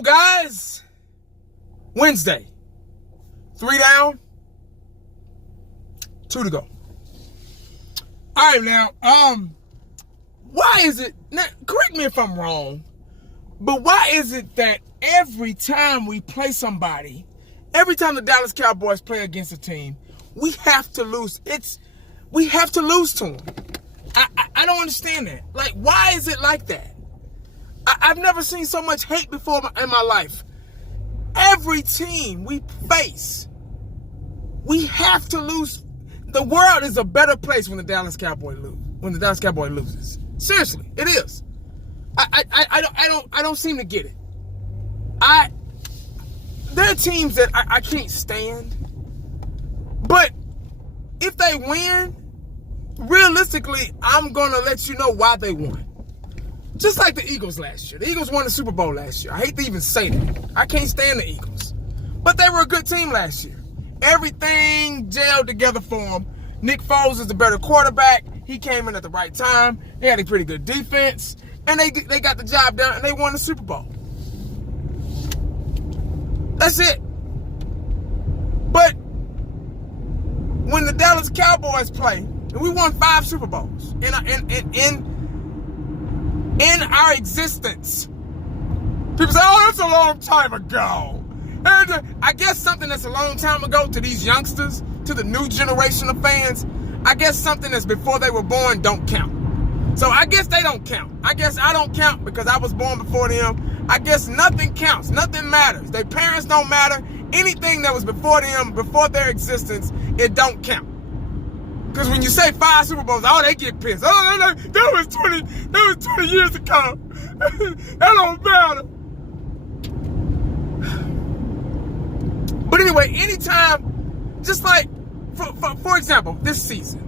go, guys. Wednesday. 3 down, 2 to go. All right, now, why is it, now, correct me if I'm wrong, but why is it that every time we play somebody, every time the Dallas Cowboys play against a team, we have to lose? We have to lose to them. I don't understand that. Like, why is it like that? I've never seen so much hate before in my life. Every team we face, we have to lose. The world is a better place when the Dallas Cowboys lose. When the Dallas Cowboys loses, seriously, it is. I don't seem to get it. There are teams that I can't stand, but if they win, realistically, I'm gonna let you know why they won. Just like the Eagles last year. The Eagles won the Super Bowl last year. I hate to even say that. I can't stand the Eagles. But they were a good team last year. Everything gelled together for them. Nick Foles is the better quarterback. He came in at the right time. They had a pretty good defense. And they got the job done, and they won the Super Bowl. That's it. But when the Dallas Cowboys play, and we won 5 Super Bowls in our existence. People say, oh, that's a long time ago. And I guess something that's a long time ago to these youngsters, to the new generation of fans, I guess something that's before they were born don't count. So I guess they don't count. I guess I don't count because I was born before them. I guess nothing counts. Nothing matters. Their parents don't matter. Anything that was before them, before their existence, it don't count. Because when you say 5 Super Bowls, oh, they get pissed. Oh, that was 20 years ago. That don't matter. But anyway, anytime, just like, for example, this season,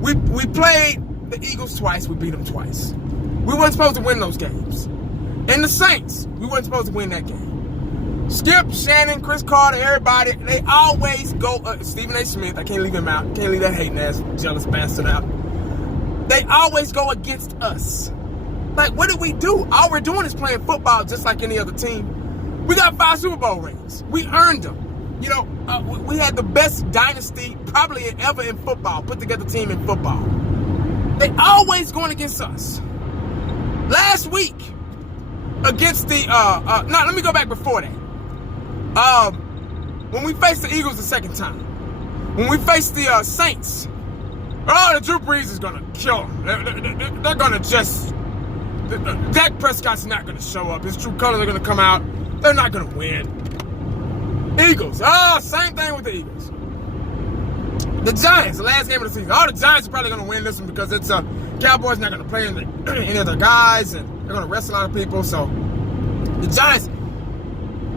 we played the Eagles twice, we beat them twice. We weren't supposed to win those games. And the Saints, we weren't supposed to win that game. Skip, Shannon, Chris Carter, everybody, they always go, Stephen A. Smith, I can't leave him out. Can't leave that hating ass jealous bastard out. They always go against us. Like, what did we do? All we're doing is playing football just like any other team. We got 5 Super Bowl rings. We earned them. You know, we had the best dynasty probably ever in football, put together team in football. They always going against us. Last week, against the, let me go back before that. When we faced the Eagles the second time, when we faced the Saints, the Drew Brees is going to kill them. They're going to just, Dak Prescott's not going to show up. His true colors are going to come out. They're not going to win. Eagles, same thing with the Eagles. The Giants, the last game of the season. The Giants are probably going to win this one because it's Cowboys not going to play any of their guys, and they're going to rest a lot of people. So the Giants,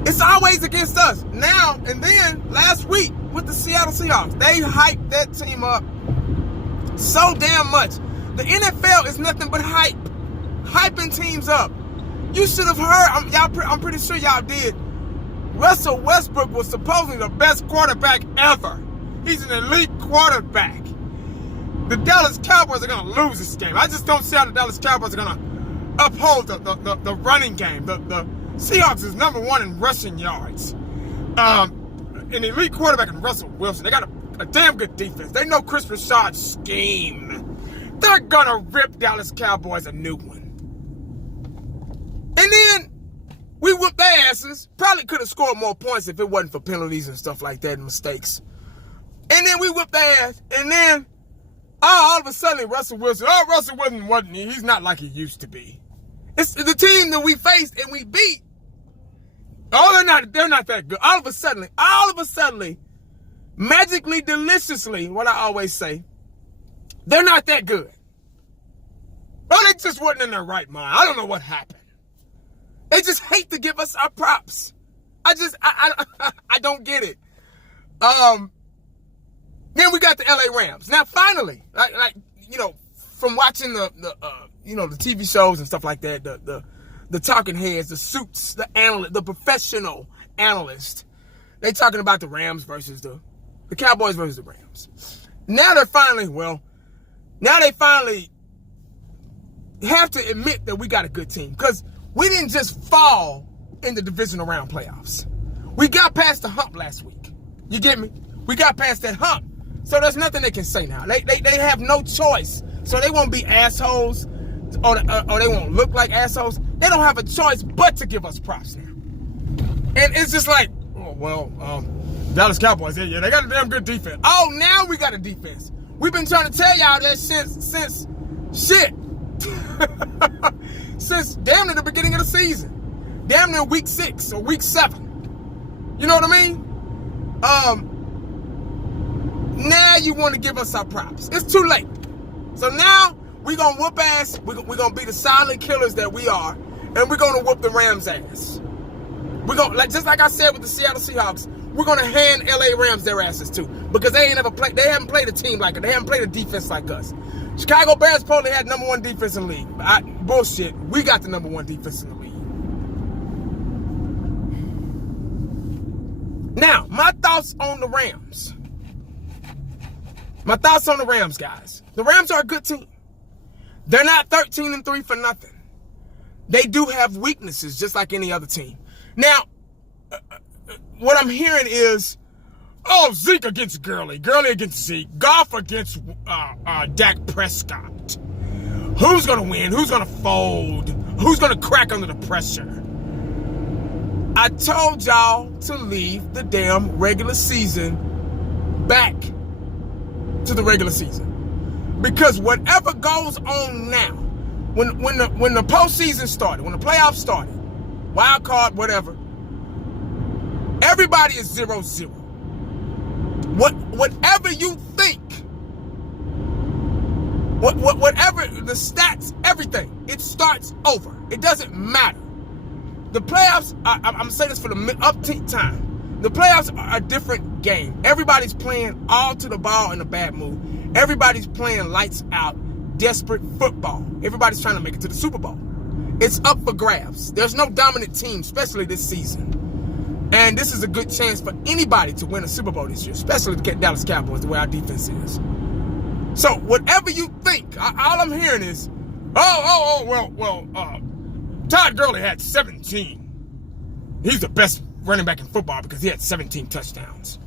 it's always against us. Now and then, last week with the Seattle Seahawks, they hyped that team up so damn much. The NFL is nothing but hype. Hyping teams up. You should have heard, I'm pretty sure y'all did. Russell Westbrook was supposedly the best quarterback ever. He's an elite quarterback. The Dallas Cowboys are going to lose this game. I just don't see how the Dallas Cowboys are going to uphold the running game. The Seahawks is number 1 in rushing yards. An elite quarterback in Russell Wilson. They got a damn good defense. They know Chris Rashad's scheme. They're going to rip Dallas Cowboys a new one. And then we whooped their asses. Probably could have scored more points if it wasn't for penalties and stuff like that and mistakes. And then we whooped their ass. And then, all of a sudden, Russell Wilson wasn't, he's not like he used to be. It's the team that we faced and we beat. They're not that good. All of a sudden, magically, deliciously, what I always say, they're not that good. They just wasn't in their right mind. I don't know what happened. They just hate to give us our props. I don't get it. Then we got the LA Rams. Now, finally, like from watching the TV shows and stuff like that, the talking heads, the suits, the analyst, the professional analyst, they talking about the Rams versus the Cowboys versus the Rams. Now they finally have to admit that we got a good team, because we didn't just fall in the divisional round playoffs. We got past the hump last week. You get me? We got past that hump. So there's nothing they can say now. They have no choice. So they won't be assholes or they won't look like assholes. They don't have a choice but to give us props now. And it's just like, oh, well, Dallas Cowboys, yeah, they got a damn good defense. Oh, now we got a defense. We've been trying to tell y'all that since shit. Since damn near the beginning of the season. Damn near week 6 or week 7. You know what I mean? Now you want to give us our props. It's too late. So now we're going to whoop ass. We're going to be the silent killers that we are. And we're going to whoop the Rams' ass. We're going to, just like I said with the Seattle Seahawks, we're going to hand LA Rams their asses too. Because they haven't played a team like us. They haven't played a defense like us. Chicago Bears probably had number 1 defense in the league. Bullshit. We got the number 1 defense in the league. Now, my thoughts on the Rams. My thoughts on the Rams, guys. The Rams are a good team. They're not 13-3 for nothing. They do have weaknesses, just like any other team. Now, what I'm hearing is, oh, Zeke against Gurley, Gurley against Zeke, Goff against Dak Prescott. Who's going to win? Who's going to fold? Who's going to crack under the pressure? I told y'all to leave the damn regular season back to the regular season. Because whatever goes on now, when the postseason started, when the playoffs started, wild card, whatever, everybody is 0-0. Whatever you think, whatever the stats, everything, it starts over. It doesn't matter. The playoffs, I'm saying this for the uptick time. The playoffs are a different game. Everybody's playing all to the ball in a bad mood. Everybody's playing lights out, desperate football. Everybody's trying to make it to the Super Bowl. It's up for grabs. There's no dominant team, especially this season. And this is a good chance for anybody to win a Super Bowl this year, especially the Dallas Cowboys, the way our defense is. So whatever you think, all I'm hearing is, Todd Gurley had 17. He's the best running back in football because he had 17 touchdowns.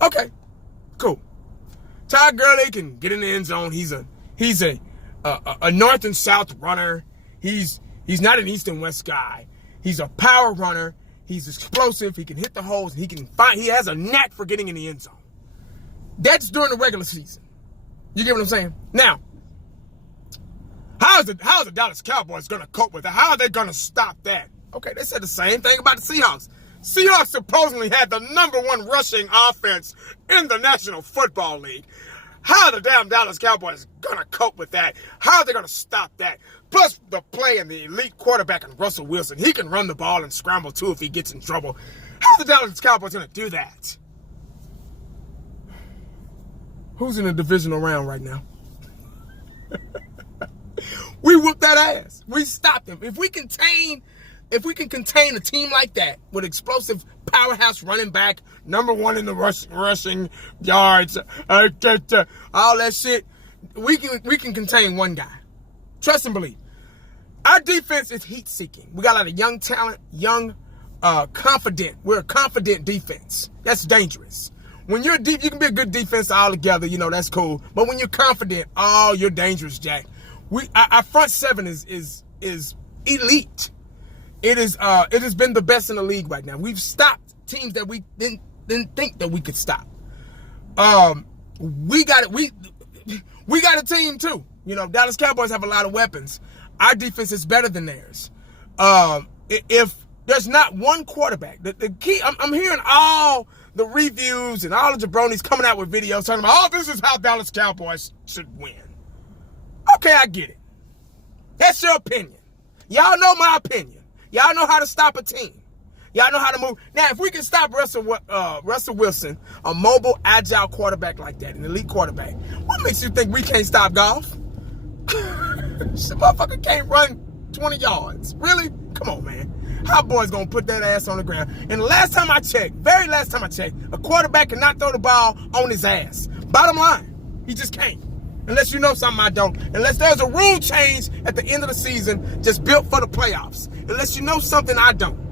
Okay, cool. Todd Gurley can get in the end zone. He's a north and south runner. He's not an east and west guy. He's a power runner. He's explosive. He can hit the holes. He has a knack for getting in the end zone. That's during the regular season. You get what I'm saying? Now, how is the Dallas Cowboys going to cope with that? How are they going to stop that? Okay, they said the same thing about the Seahawks. Seahawks supposedly had the number 1 rushing offense in the National Football League. How are the damn Dallas Cowboys going to cope with that? How are they going to stop that? Plus the play and the elite quarterback and Russell Wilson. He can run the ball and scramble too if he gets in trouble. How are the Dallas Cowboys going to do that? Who's in the divisional round right now? We whooped that ass. We stopped them. If we can contain a team like that with explosive powerhouse running back, number 1 in the rushing yards, all that shit, we can contain one guy. Trust and believe. Our defense is heat-seeking. We got a lot of young talent, confident. We're a confident defense. That's dangerous. When you're deep, you can be a good defense all together. You know, that's cool. But when you're confident, you're dangerous, Jack. Our front 7 is elite. It has been the best in the league right now. We've stopped teams that we didn't think that we could stop. We got a team too. You know, Dallas Cowboys have a lot of weapons. Our defense is better than theirs. If there's not one quarterback, the key, I'm hearing all the reviews and all the jabronis coming out with videos talking about, this is how Dallas Cowboys should win. Okay, I get it. That's your opinion. Y'all know my opinion. Y'all know how to stop a team. Y'all know how to move. Now, if we can stop Russell Wilson, a mobile, agile quarterback like that, an elite quarterback, what makes you think we can't stop Goff? This motherfucker can't run 20 yards. Really? Come on, man. How boys gonna put that ass on the ground? And the last time I checked, very last time I checked, a quarterback cannot throw the ball on his ass. Bottom line, he just can't. Unless you know something I don't. Unless there's a rule change at the end of the season just built for the playoffs. Unless you know something I don't.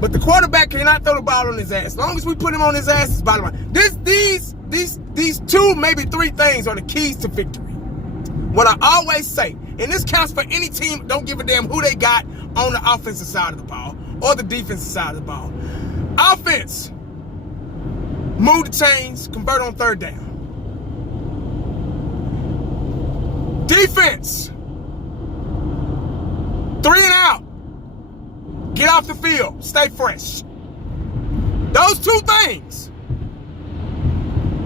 But the quarterback cannot throw the ball on his ass. As long as we put him on his ass, it's bottom line. These two, maybe three things are the keys to victory. What I always say, and this counts for any team, don't give a damn who they got on the offensive side of the ball or the defensive side of the ball. Offense, move the chains, convert on third down. Defense, 3 and out. Get off the field. Stay fresh. Those two things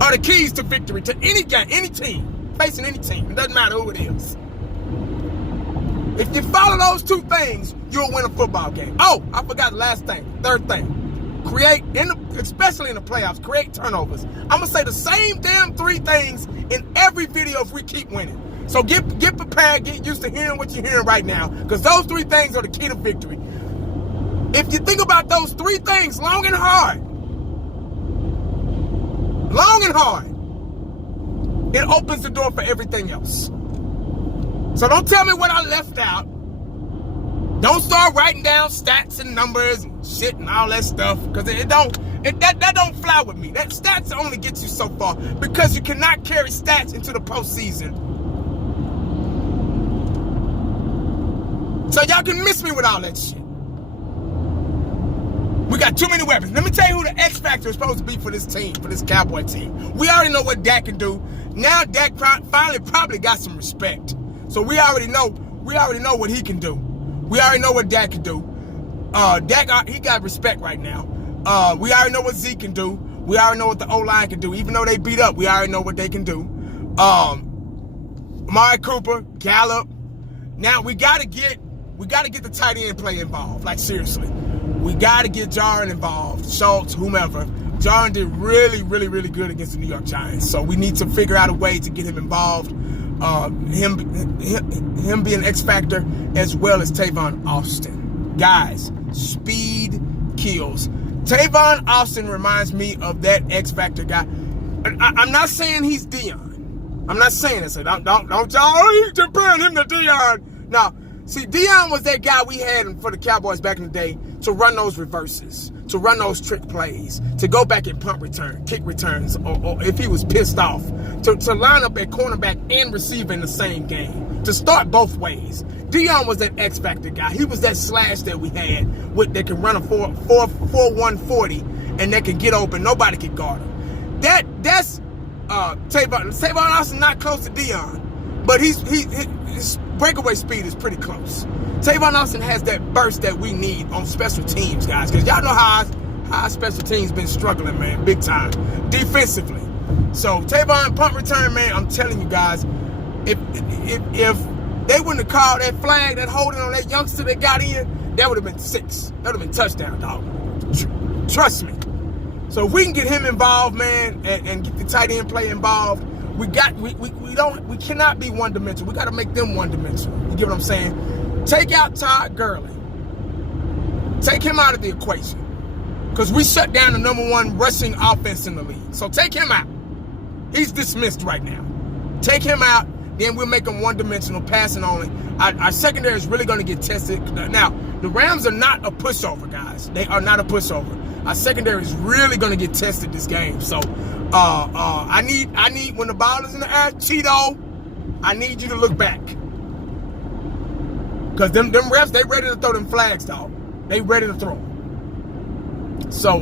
are the keys to victory to any game, any team, facing any team. It doesn't matter who it is. If you follow those two things, you'll win a football game. Oh, I forgot the last thing. Third thing. Create, especially in the playoffs, create turnovers. I'm going to say the same damn three things in every video if we keep winning. So get prepared, get used to hearing what you're hearing right now, because those three things are the key to victory. If you think about those three things long and hard, it opens the door for everything else. So don't tell me what I left out. Don't start writing down stats and numbers and shit and all that stuff, because that don't fly with me. That stats only get you so far, because you cannot carry stats into the postseason. So y'all can miss me with all that shit. We got too many weapons. Let me tell you who the X factor is supposed to be for this team, for this Cowboy team. We already know what Dak can do. Now Dak finally probably got some respect. So we already know what he can do. We already know what Dak can do. Dak, he got respect right now. We already know what Zeke can do. We already know what the O-line can do. Even though they beat up, we already know what they can do. Amari Cooper, Gallup. Now we gotta get the tight end play involved. Like, seriously. We got to get Jarwin involved, Schultz, whomever. Jarwin did really, really, really good against the New York Giants. So we need to figure out a way to get him involved. Him being X factor, as well as Tavon Austin. Guys, speed kills. Tavon Austin reminds me of that X factor guy. I'm not saying he's Deion. I'm not saying that. So don't y'all you comparing him to Deion. Now, see, Deion was that guy we had for the Cowboys back in the day to run those reverses, to run those trick plays, to go back and punt return, kick returns, or if he was pissed off, to line up at cornerback and receiver in the same game, to start both ways. Deion was that X factor guy. He was that slash that we had that can run a 4-1-40 and that can get open. Nobody can guard him. That's Tavon Austin, not close to Deion, but his breakaway speed is pretty close. Tavon Austin has that burst that we need on special teams, guys, because y'all know how our special teams been struggling, man, big time, defensively. So Tavon punt return, man, I'm telling you guys, if they wouldn't have called that flag, that holding on that youngster that got in, that would have been 6. That would have been touchdown, dog. Trust me. So if we can get him involved, man, and get the tight end play involved, we cannot be one-dimensional. We got to make them one-dimensional. You get what I'm saying? Take out Todd Gurley. Take him out of the equation. Because we shut down the #1 rushing offense in the league. So take him out. He's dismissed right now. Take him out, then we'll make him one-dimensional, passing only. Our secondary is really going to get tested. Now, the Rams are not a pushover, guys. They are not a pushover. Our secondary is really going to get tested this game. So I need when the ball is in the air, Cheeto, I need you to look back. Because them refs, they ready to throw them flags, dog. They ready to throw them. So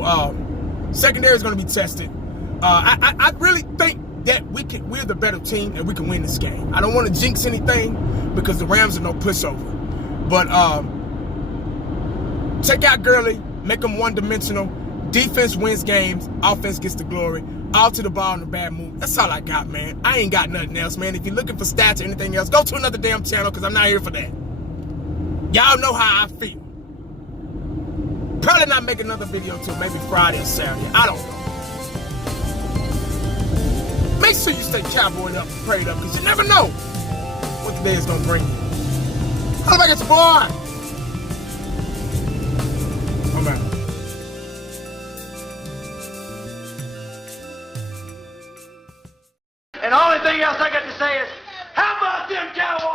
secondary is going to be tested. I really think that we're the better team and we can win this game. I don't want to jinx anything because the Rams are no pushover. But take out Gurley, make them one-dimensional. Defense wins games. Offense gets the glory. All to the ball in a bad move. That's all I got, man. I ain't got nothing else, man. If you're looking for stats or anything else, go to another damn channel because I'm not here for that. Y'all know how I feel. Probably not make another video until maybe Friday or Saturday. I don't know. Make sure you stay cowboyed up and prayed up because you never know what the day is going to bring you. How about your boy? I'm out. the only thing else I got to say is, how about them Cowboys?